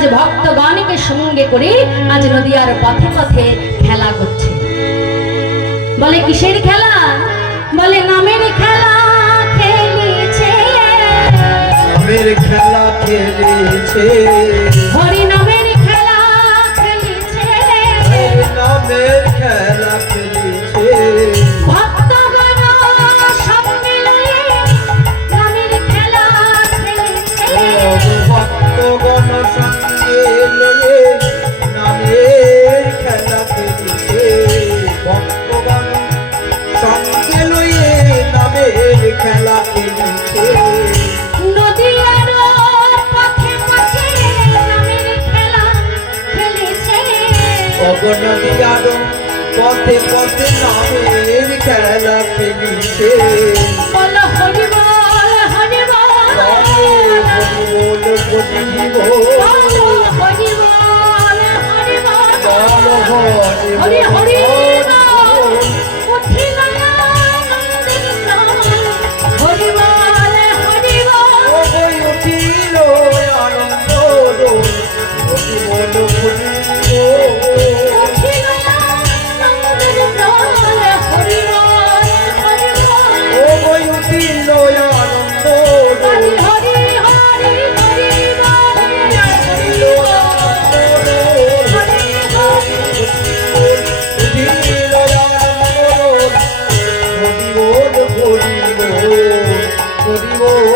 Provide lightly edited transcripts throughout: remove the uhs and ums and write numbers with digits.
আজ ভক্তগণকে সঙ্গে করে আজ নদিয়ার পথে পথে খেলা করছে। বলে কিসের খেলা? বলে নামের খেলা খেলেছে, নামের খেলা খেলেছে, হরি নামের খেলা খেলেছে, নামের খেলা খেলেছে। ভক্তগণ সব মিলিয়ে নামের খেলা খেলেছে, ভক্তগণ সঙ্গে লয়ে নামের খেলা খেলেছে, ভক্তগণ সঙ্গে লয়ে নামের খেলা খেলেছে। নদিয়ার পথে পথে নামের খেলা খেলেছে, নদিয়ার পথে পথে নামের খেলা খেলেছে। বল হরি বল হরি বল, বল হরি বল, বল হরি বল হরি বল, বল হরি হরি হরি বল। বল, উঠিল আনন্দের প্রাণ, হরি বল হরি বল, ও বই উঠিল আনন্দ রোল, হরি বল হরি বল। উঠিল আনন্দের প্রাণ, হরি বল হরি বল, ও বই উঠিল আনন্দ হরি রোল, হরি হরি হরি বল, হরি বল হরি বল, উঠিল আনন্দ রোল, হরি বল হরি বল, হরি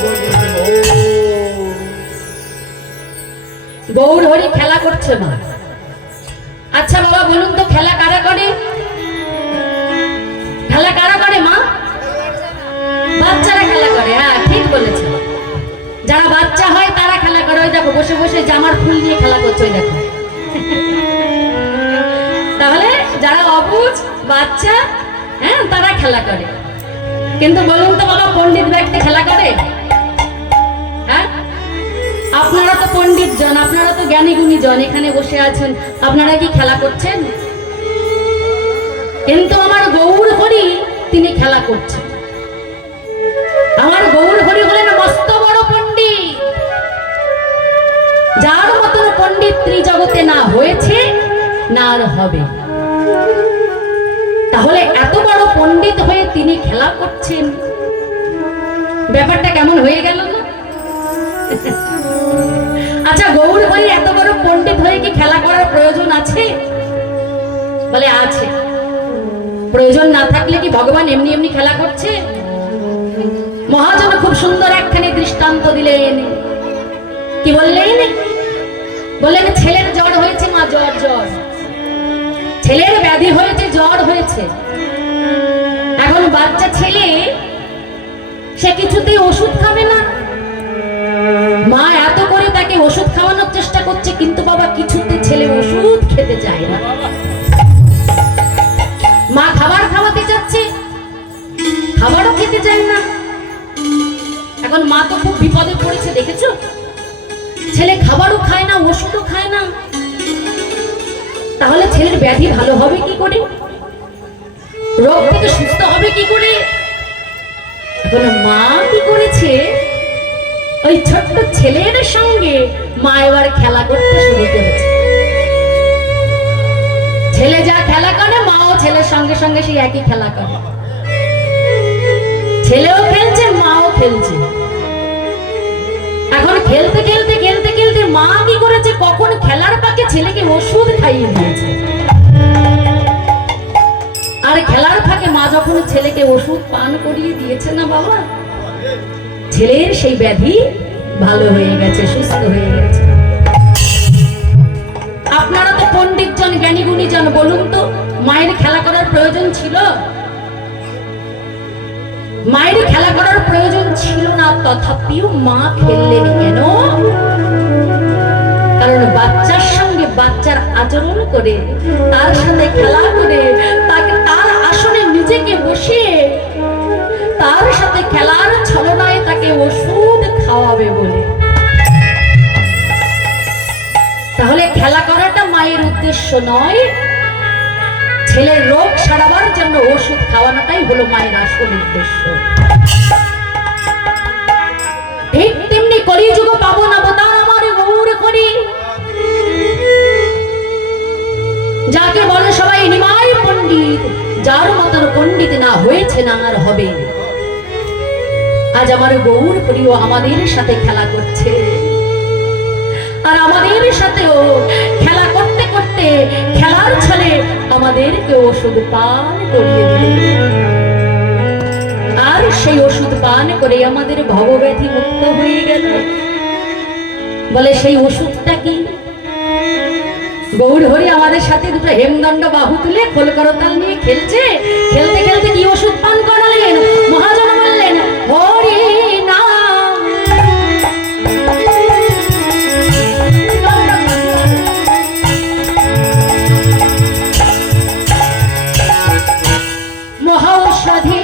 বল হরি বল। গৌর হরি খেলা করছে মা। আচ্ছা বাবা বলুন তো খেলা কারা করে? খেলা কারা করে মা? বাচ্চারা খেলা করে। হ্যাঁ ঠিক বলেছে, যারা বাচ্চা হয় তারা খেলা করে। ওই দেখো বসে বসে জামার ফুল নিয়ে খেলা করছে, ওই দেখো। তাহলে যারা অবুঝ বাচ্চা, হ্যাঁ তারা খেলা করে। কিন্তু বলুন তো বাবা পণ্ডিত ব্যক্তি খেলা করে? হ্যাঁ আপনারা তো পণ্ডিত জন, আপনারা তো জ্ঞানী গুণী জন, এখানে বসে আছেন, আপনারা কি খেলা করছেন? কিন্তু আমার গৌর হরি তিনি খেলা করছেন। আমার গৌর হরি হলেন মস্ত বড় পণ্ডিত, যার মতন পণ্ডিত ত্রিজগতে না হয়েছে না আর হবে। তাহলে এত বড় পণ্ডিত হয়ে তিনি খেলা করছেন, ব্যাপারটা কেমন হয়ে গেল না? আচ্ছা গৌর হরি এত বড় পণ্ডিত হয়ে কি খেলা করার প্রয়োজন আছে? বলে আছে। প্রয়োজন না থাকলে কি ভগবান এমনি এমনি খেলা করছে? মহাজন খুব সুন্দর একখানি দৃষ্টান্ত দিলেন। কি বললেন? বললেন ছেলের জ্বর হয়েছে মা, জ্বর জ্বর, ছেলের ব্যাধি হয়েছে, জ্বর হয়েছে। এখন বাচ্চা ছেলে সে কিছুতেই ওষুধ খাবে না। মা এত করে তাকে ওষুধ খাওয়ানোর চেষ্টা করছে, কিন্তু বাবা কিছুতে ছেলে ওষুধ খেতে চায় না। মা খাবার খাওয়াতে যাচ্ছে, খাবারও খেতে চায় না। এখন মা তো খুব বিপদে পড়েছে, দেখেছো? ছেলে খাবারও খায় না, ওষুধও খায় না। তাহলে ছেলের ব্যাধি ভালো হবে কি করে? রোগ থেকে সুস্থ হবে কি করে? এখন মা কি করেছে, ওই ছোট্ট ছেলের সঙ্গে মা এবার খেলা করতে শুরু করেছে। ছেলে যা খেলা করে মাও ছেলের সঙ্গে সঙ্গে সেই একই খেলা করে। ছেলেও খেলছে, মাও খেলছে। এখন খেলতে খেলতে খেলতে খেলতে মা কি করেছে, কখন খেলার পাকে ছেলেকে ওষুধ খাইয়ে দিয়েছে। আর খেলার ফাঁকে মা যখন ছেলেকে ওষুধ পান করিয়ে দিয়েছে না বাবা, ছেলের সেই ব্যাধি ভালো হয়ে গেছে, সুস্থ হয়ে গেছে। আপনারা তো পণ্ডিত জন, জ্ঞানী গুণী জন, বলুন তো মায়ের খেলা করার প্রয়োজন ছিল? মায়ের খেলা করার প্রয়োজন ছিল না, তথাপিও মা খেললেন কেন? কারণ বাচ্চার সঙ্গে বাচ্চার আচরণ করে, তার সাথে খেলা করে, তাকে তার আসনে নিজেকে বসিয়ে তার সাথে খেলার ছলনায় তাকে ওষুধ খাওয়াবে বলে। তাহলে খেলা করাটা মায়ের উদ্দেশ্য নয়, ছেলের রোগ সারাবার জন্য ওষুধ খাওয়ানোটাই হলো মায়ের আসল উদ্দেশ্য। ঠিক তেমনি কলিযুগ পাবন অবতার আমার গৌর হরি যার মতন পণ্ডিত না হয়েছে না আর হবে। আজ আমার গৌর প্রিয় আমাদের সাথে খেলা করছে, আর আমাদের সাথেও খেলা করতে করতে খেলার ছলে আমাদেরকে ওষুধ পান করিয়ে দিল, আর সেই ওষুধ পান করে আমাদের ভবব্যাধি মুক্ত হয়ে গেল। বলে সেই ওষুধটা কি? গৌর হরি আমাদের সাথে দুটো হেমদণ্ড বাহু তুলে খোল করতাল নিয়ে খেলছে, খেলতে খেলতে কি ওষুধ পান করালেন? মহাজন বললেন হরি নাম। মহাঔষধি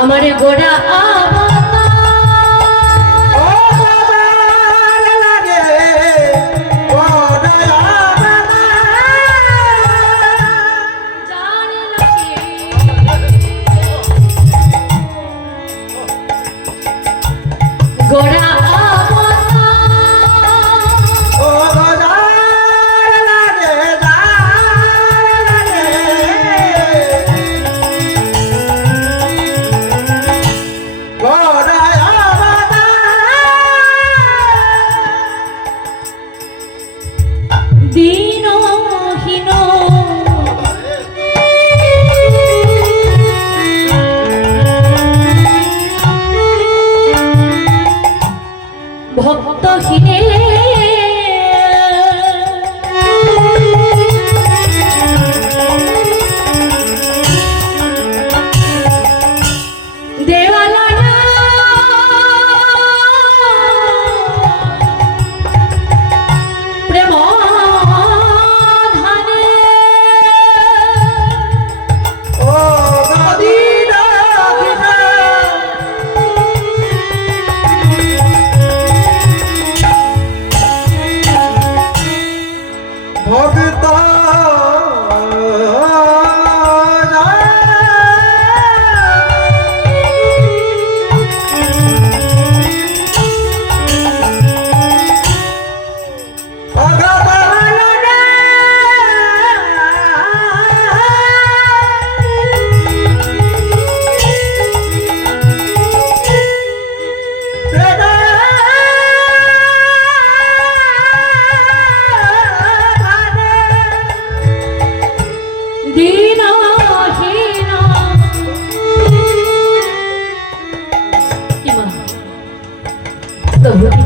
আমার গোড়া Oh!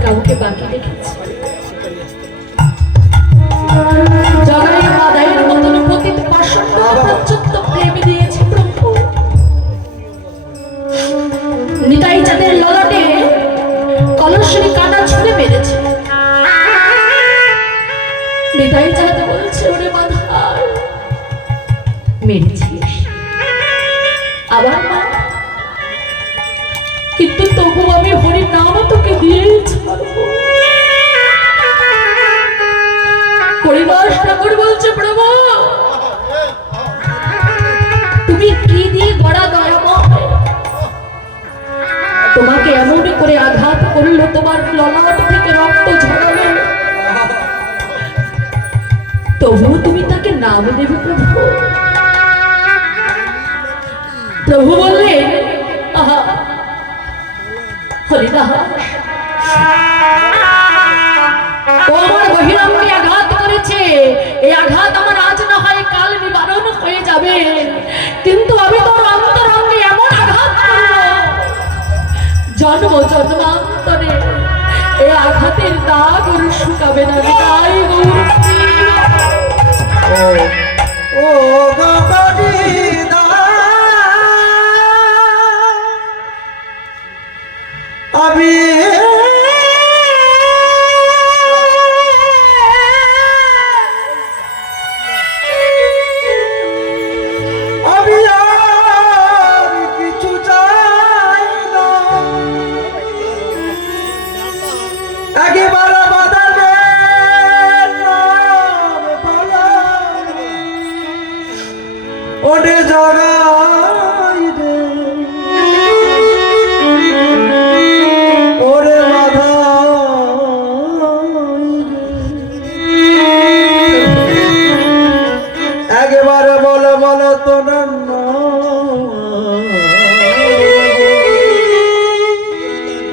কাউকে বাকি রেখেছি? জগাই মাদাইয়ের মতন পতিত পাষণ্ড প্রচুত্ত প্রেম দিয়েছে প্রভু। নিতাই চাঁদের ললাটে কলসের কাঁটা ছুঁড়ে মেরেছে। নিতাই চাঁদ বলছে, ওরে মাধাই মেরেছিস আবার মা, কিন্তু তবু আমি হরির নাম তোকে দিয়েই ছাড়বো। হরিদাস ঠাকুর বলছে, প্রভু তুমি কি দিয়ে গড়া দয়াময়, তোমাকে এমন করে আঘাত করলো, তোমার ললাট থেকে রক্ত ঝরালো, তবুও তুমি তাকে নাম দেবে প্রভু? প্রভু বললেন, আহা হরিদাস, ও আমার বহিরঙ্গে আঘাত করেছে, এই আঘাত আমার আজ না হয় কাল নিবারণ হয়ে যাবে, কিন্তু আমি তোর অন্তরঙ্গে এমন আঘাত করব, জন্ম জন্মান্তরে এই আঘাতের দাগ ওর শুকাবে না। তাই ও গগনিদা আমি আর কিছু চাই না, একেবারে বাদামের নাম বলা ওরে জগাই রে, ওরে একেবারে বলো বলো তো না,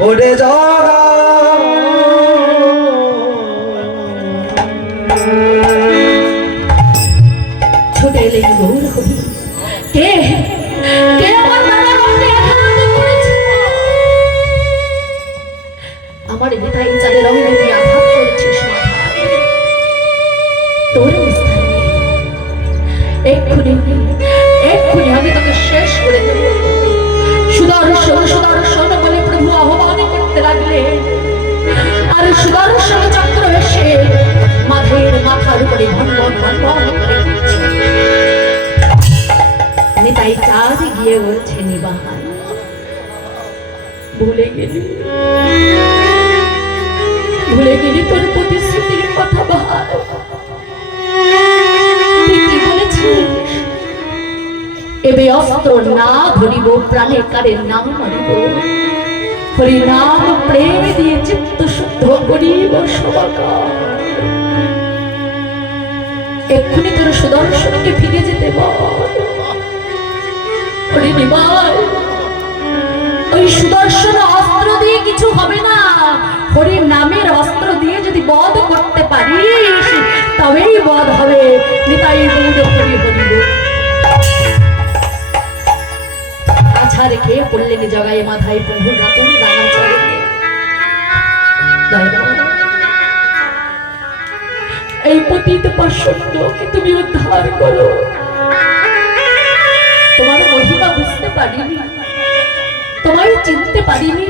ওরে জগা ছুটে এলেন গৌর হরি। কে কে আমার নানা রক্তে আঘাত করেছে? আমার নিতাই চাঁদের রঙে দিয়ে আঘাত করেছিস মাথায়, তোর বিস্তার নেই, এক্ষুনি এক্ষুনি আমি তোকে শেষ করে দেব। সুদর্শন সুদর্শন বলে প্রভু আহ্বান করতে লাগলেন, আর সুদর্শন চক্র এসে মাথার উপরে ভনভন ভনভন করে দিচ্ছে। নিতাই চাঁদ গিয়ে বলছে, নিবাহার ভুলে গেলি তোর প্রতিশ্রুতির কথা। বাহার তুই কি বলেছিস? এবে অস্ত্র না ধরিব, প্রাণে কারের নাম মারিব, হরি নাম প্রেম দিয়ে চিত্ত শুদ্ধ করিব সবাকার। এক্ষুনি তোর সুদর্শনকে ফিরে যেতে বল। হরি নিবাই, ওই সুদর্শন অস্ত্র দিয়ে কিছু হবে না, হরির নামের অস্ত্র দিয়ে যদি বধ করতে পারিস তবেই বধ হবে। নিতাই গৌর হরি বলিব। আছাড় খেয়ে পড়লেন জগায় মাথায় প্রভুর রাতুনি রাঙা চরণে। এই পতিত পাষণ্ডকে তুমি উদ্ধার করো, তোমার মহিমা বুঝতে পারিনি, তোমায় চিনতে পারিনি,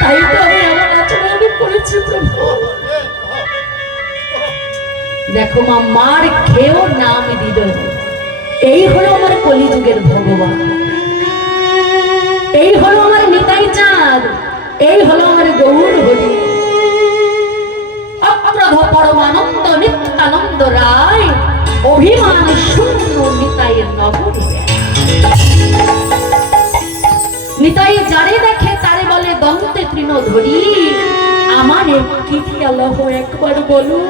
তাই তো আমি আমার আচরণ করেছি প্রভু। দেখো মা, মার খেয়েও নাম দিল, এই হলো আমার কলিযুগের ভগবান, এই হলো আমার নিতাই চাঁদ, এই হলো আমার গৌর হরি। অপ্রধ পরমানন্দ নিত্যানন্দ রায়, অভিমান শূন্য নিতাইয়ের নগরী। নিতাই যারে দেখে তারে বলে দন্তে তৃণ ধরি, আমার কি লহ একবার বলুন।